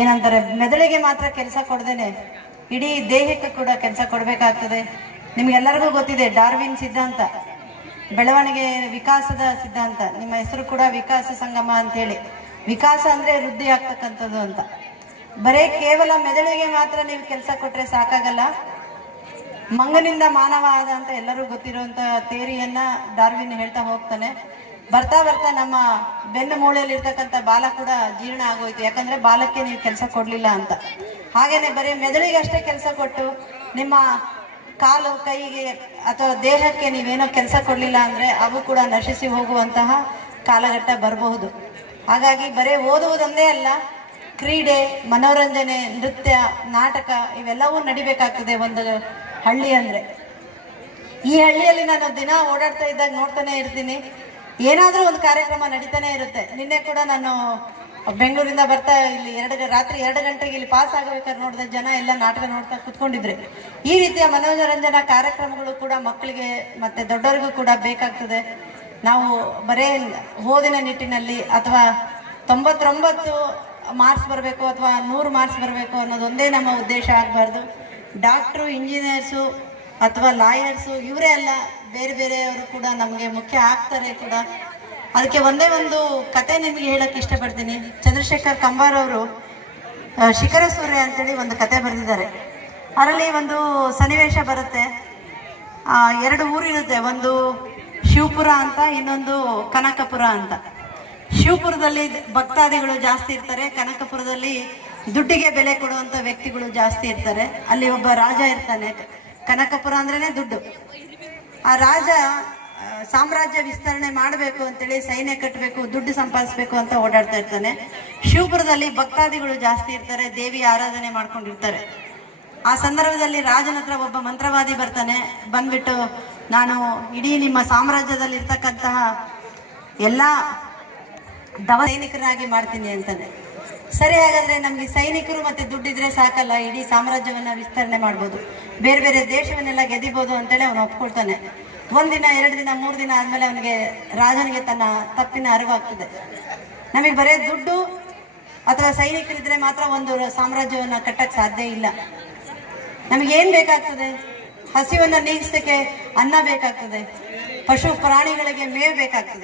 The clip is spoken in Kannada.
ಏನಂತಾರೆ, ಮೆದುಳಿಗೆ ಮಾತ್ರ ಕೆಲಸ ಕೊಡ್ದೇನೆ, ಇಡೀ ದೇಹಕ್ಕೆ ಕೂಡ ಕೆಲಸ ಕೊಡಬೇಕಾಗ್ತದೆ. ನಿಮ್ಗೆಲ್ಲರಿಗೂ ಗೊತ್ತಿದೆ, ಡಾರ್ವಿನ್ ಸಿದ್ಧಾಂತ. ಬೆಳವಣಿಗೆ ವಿಕಾಸದ ಸಿದ್ಧಾಂತ. ನಿಮ್ಮ ಹೆಸರು ಕೂಡ ವಿಕಾಸ ಸಂಗಮ ಅಂತ ಹೇಳಿ ವಿಕಾಸ ಅಂದ್ರೆ ವೃದ್ಧಿ ಆಗ್ತಕ್ಕಂಥದ್ದು ಅಂತ. ಬರೇ ಕೇವಲ ಮೆದುಳಿಗೆ ಮಾತ್ರ ನೀವು ಕೆಲಸ ಕೊಟ್ರೆ ಸಾಕಾಗಲ್ಲ? ಮಂಗನಿಂದ ಮಾನವ ಆದ ಅಂತ ಎಲ್ಲರೂ ಗೊತ್ತಿರುವಂತ ಥೇರಿಯನ್ನ ಡಾರ್ವಿನ್ ಹೇಳ್ತಾ ಹೋಗ್ತಾನೆ. ಬರ್ತಾ ಬರ್ತಾ ನಮ್ಮ ಬೆನ್ನು ಮೂಳೆಯಲ್ಲಿ ಇರ್ತಕ್ಕಂಥ ಬಾಲ ಕೂಡ ಜೀರ್ಣ ಆಗೋಯ್ತು. ಯಾಕಂದ್ರೆ ಬಾಲಕ್ಕೆ ನೀವು ಕೆಲಸ ಕೊಡಲಿಲ್ಲ ಅಂತ. ಹಾಗೇನೆ ಬರೀ ಮೆದುಳಿಗೆ ಅಷ್ಟೇ ಕೆಲಸ ಕೊಟ್ಟು ನಿಮ್ಮ ಕಾಲು, ಕೈಗೆ ಅಥವಾ ದೇಹಕ್ಕೆ ನೀವೇನೋ ಕೆಲಸ ಕೊಡಲಿಲ್ಲ ಅಂದ್ರೆ ಅವು ಕೂಡ ನಶಿಸಿ ಹೋಗುವಂತಹ ಕಾಲಘಟ್ಟ ಬರಬಹುದು. ಹಾಗಾಗಿ ಬರೀ ಓದುವುದೊಂದೇ ಅಲ್ಲ, ಕ್ರೀಡೆ, ಮನೋರಂಜನೆ, ನೃತ್ಯ, ನಾಟಕ ಇವೆಲ್ಲವೂ ನಡಿಬೇಕಾಗ್ತದೆ ಒಂದು ಹಳ್ಳಿ ಅಂದ್ರೆ. ಈ ಹಳ್ಳಿಯಲ್ಲಿ ನಾನು ದಿನ ಓಡಾಡ್ತಾ ಇದ್ದಾಗ ನೋಡ್ತಾನೆ ಇರ್ತೀನಿ. ಏನಾದ್ರೂ ಒಂದು ಕಾರ್ಯಕ್ರಮ ನಡೀತಾನೆ ಇರುತ್ತೆ. ನಿನ್ನೆ ಕೂಡ ನಾನು ಬೆಂಗಳೂರಿಂದ ಬರ್ತಾ ಇಲ್ಲಿ ಎರಡು ರಾತ್ರಿ ಎರಡು ಗಂಟೆಗೆ ಇಲ್ಲಿ ಪಾಸ್ ಆಗಬೇಕಾದ್ರೆ ನೋಡಿದ ಜನ ಎಲ್ಲ ನಾಟಕ ನೋಡ್ತಾ ಕುತ್ಕೊಂಡಿದ್ರೆ. ಈ ರೀತಿಯ ಮನೋರಂಜನಾ ಕಾರ್ಯಕ್ರಮಗಳು ಕೂಡ ಮಕ್ಕಳಿಗೆ ಮತ್ತೆ ದೊಡ್ಡವರಿಗೂ ಕೂಡ ಬೇಕಾಗ್ತದೆ. ನಾವು ಬರೇ ಓದಿನ ನಿಟ್ಟಿನಲ್ಲಿ ಅಥವಾ ತೊಂಬತ್ತೊಂಬತ್ತು ಮಾರ್ಕ್ಸ್ ಬರಬೇಕು ಅಥವಾ ನೂರು ಮಾರ್ಕ್ಸ್ ಬರಬೇಕು ಅನ್ನೋದೊಂದೇ ನಮ್ಮ ಉದ್ದೇಶ ಆಗಬಾರ್ದು. ಡಾಕ್ಟ್ರು, ಇಂಜಿನಿಯರ್ಸು ಅಥವಾ ಲಾಯರ್ಸು, ಇವರೇ ಅಲ್ಲ, ಬೇರೆ ಬೇರೆಯವರು ಕೂಡ ನಮಗೆ ಮುಖ್ಯ ಆಗ್ತಾರೆ ಕೂಡ. ಅದಕ್ಕೆ ಒಂದೇ ಒಂದು ಕತೆ ನಿಮಗೆ ಹೇಳಕ್ಕೆ ಇಷ್ಟಪಡ್ತೀನಿ. ಚಂದ್ರಶೇಖರ್ ಕಂಬಾರ್ ಅವರು ಶಿಖರ ಸೂರ್ಯ ಅಂತೇಳಿ ಒಂದು ಕತೆ ಬರೆದಿದ್ದಾರೆ. ಅದರಲ್ಲಿ ಒಂದು ಸನ್ನಿವೇಶ ಬರುತ್ತೆ. ಎರಡು ಊರಿರುತ್ತೆ ಒಂದು ಶಿವಪುರ ಅಂತ, ಇನ್ನೊಂದು ಕನಕಪುರ ಅಂತ. ಶಿವಪುರದಲ್ಲಿ ಭಕ್ತಾದಿಗಳು ಜಾಸ್ತಿ ಇರ್ತಾರೆ. ಕನಕಪುರದಲ್ಲಿ ದುಡ್ಡಿಗೆ ಬೆಲೆ ಕೊಡುವಂಥ ವ್ಯಕ್ತಿಗಳು ಜಾಸ್ತಿ ಇರ್ತಾರೆ. ಅಲ್ಲಿ ಒಬ್ಬ ರಾಜ ಇರ್ತಾನೆ. ಕನಕಪುರ ಅಂದ್ರೇನೆ ದುಡ್ಡು. ಆ ರಾಜ ಸಾಮ್ರಾಜ್ಯ ವಿಸ್ತರಣೆ ಮಾಡಬೇಕು ಅಂತೇಳಿ ಸೈನ್ಯ ಕಟ್ಟಬೇಕು ದುಡ್ಡು ಸಂಪಾದಿಸ್ಬೇಕು ಅಂತ ಓಡಾಡ್ತಾ ಇರ್ತಾನೆ. ಶಿವಪುರದಲ್ಲಿ ಭಕ್ತಾದಿಗಳು ಜಾಸ್ತಿ ಇರ್ತಾರೆ, ದೇವಿ ಆರಾಧನೆ ಮಾಡ್ಕೊಂಡಿರ್ತಾರೆ. ಆ ಸಂದರ್ಭದಲ್ಲಿ ರಾಜನ ಹತ್ರ ಒಬ್ಬ ಮಂತ್ರವಾದಿ ಬರ್ತಾನೆ, ಬಂದ್ಬಿಟ್ಟು, ನಾನು ಇಡೀ ನಿಮ್ಮ ಸಾಮ್ರಾಜ್ಯದಲ್ಲಿ ಇರ್ತಕ್ಕಂತಹ ಎಲ್ಲ ದವ ಸೈನಿಕರಾಗಿ ಮಾಡ್ತೀನಿ ಅಂತಾನೆ. ಸರಿ, ಹಾಗಾದ್ರೆ ನಮ್ಗೆ ಸೈನಿಕರು ಮತ್ತೆ ದುಡ್ಡಿದ್ರೆ ಸಾಕಲ್ಲ, ಇಡೀ ಸಾಮ್ರಾಜ್ಯವನ್ನ ವಿಸ್ತರಣೆ ಮಾಡ್ಬೋದು. ಬೇರೆ ಬೇರೆ ದೇಶವನ್ನೆಲ್ಲ ಗೆದಿಬೋದು ಅಂತೇಳಿ ಅವನು ಒಪ್ಕೊಳ್ತಾನೆ. ಒಂದಿನ ಎರಡು ದಿನ, ಮೂರು ದಿನ ಆದ್ಮೇಲೆ ಅವನಿಗೆ ರಾಜನಿಗೆ ತನ್ನ ತಪ್ಪಿನ ಅರಿವಾಗ್ತದೆ. ನಮಗೆ ಬರೇ ದುಡ್ಡು ಅಥವಾ ಸೈನಿಕರಿದ್ರೆ ಮಾತ್ರ ಒಂದು ಸಾಮ್ರಾಜ್ಯವನ್ನ ಕಟ್ಟಕ್ ಸಾಧ್ಯ ಇಲ್ಲ. ನಮಗೆ ಏನ್ ಬೇಕಾಗ್ತದೆ? ಹಸಿವನ್ನ ನೀಗಿಸಕ್ಕೆ ಅನ್ನ ಬೇಕಾಗ್ತದೆ. ಪಶು ಪ್ರಾಣಿಗಳಿಗೆ ಮೇವು ಬೇಕಾಗ್ತದೆ.